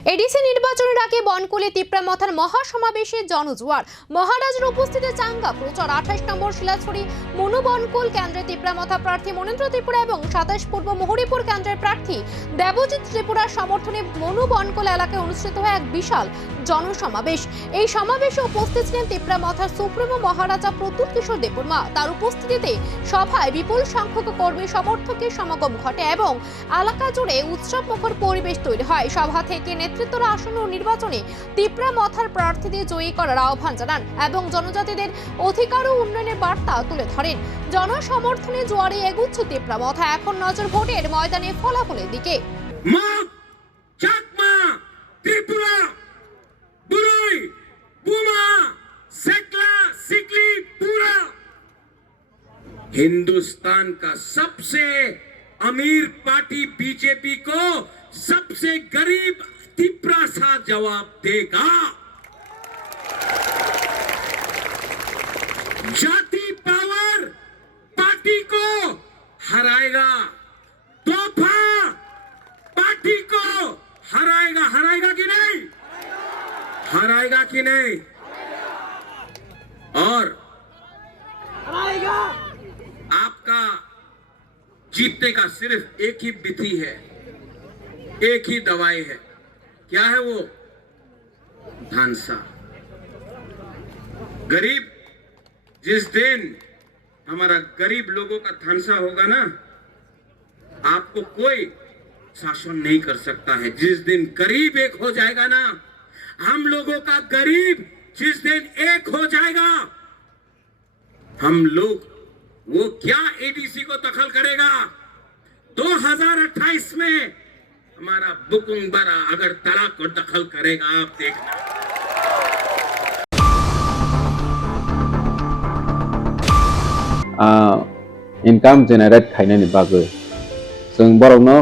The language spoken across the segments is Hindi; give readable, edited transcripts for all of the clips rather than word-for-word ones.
এডিসি নির্বাচনের আগে বনকুলে তিপ্রামথার মহাসমাবেশে জনজোয়ার। মহারাজের উপস্থিতিতে চাঙ্গা প্রচার। 28 নম্বর শিলাছড়ি মনু বনকুল কেন্দ্রে তিপ্রামথা প্রার্থী মনেন্দ্র ত্রিপুরা এবং 27 পূর্ব মহরিপুর কেন্দ্রের প্রার্থী দেবজিৎ ত্রিপুরার সমর্থনে মনু বনকুল এলাকায় অনুষ্ঠিত হয় এক বিশাল জনসমাবেশ। এই সমাবেশে উপস্থিত ছিলেন তিপ্রামথার সুপ্রিমো মহারাজা প্রতুল কিশোর দেববর্মা। তার উপস্থিতিতে সভায় বিপুল সংখ্যক কর্মী সমর্থকের সমাগম ঘটে এবং এলাকা জুড়ে উৎসবমুখর পরিবেশ তৈরি হয়। সভা থেকে নেতৃত্বরা আসন্ন নির্বাচনে তিপ্রামথার প্রার্থীদের জয়ী করার আহ্বান জানান এবং জনজাতিদের অধিকার ও উন্নয়নের বার্তা তুলে ধরেন। জনসমর্থনে জোয়ারে এগুচ্ছে তিপ্রামথা। এখন নজর ভোটের ময়দানে ফলাফলের দিকে। हिंदुस्तान का सबसे अमीर पार्टी बीजेपी को सबसे गरीब तिप्रा सा जवाब देगा। जाति पावर पार्टी को हराएगा, तोहफा पार्टी को हराएगा। हराएगा कि नहीं? हराएगा कि नहीं? और आपका जीतने का सिर्फ एक ही विधि है, एक ही दवाई है। क्या है वो? धानसा। गरीब, जिस दिन हमारा गरीब लोगों का धानसा होगा ना, आपको कोई शासन नहीं कर सकता है। जिस दिन गरीब एक हो जाएगा ना, हम लोगों का गरीब जिस दिन एक हो जाएगा, हम लोग वो क्या एडीसी को दखल करेगा? 2028 में हमारा बुकुंग बरा अगर तला को दखल करेगा, आप देखना। इनकाम जेनेरेट खायनायनि बागै जों बर'नो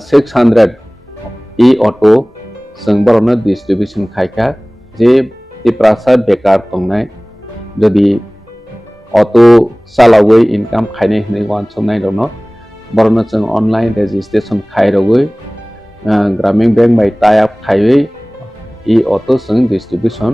600 इ अटो जों बर'नो डिस्ट्रिब्यूशन खायखा जे तिप्रासा बेकार दंनाय जदि अटो सालावै इनकाम खायनाय होननाय वानसनाय दङ बर'नो जों अनलाइन रेजिस्ट्रेशन खायरवै ग्रामीण बैंक बाय टाइ अप खायै इ अटो जों डिस्ट्रिब्यूशन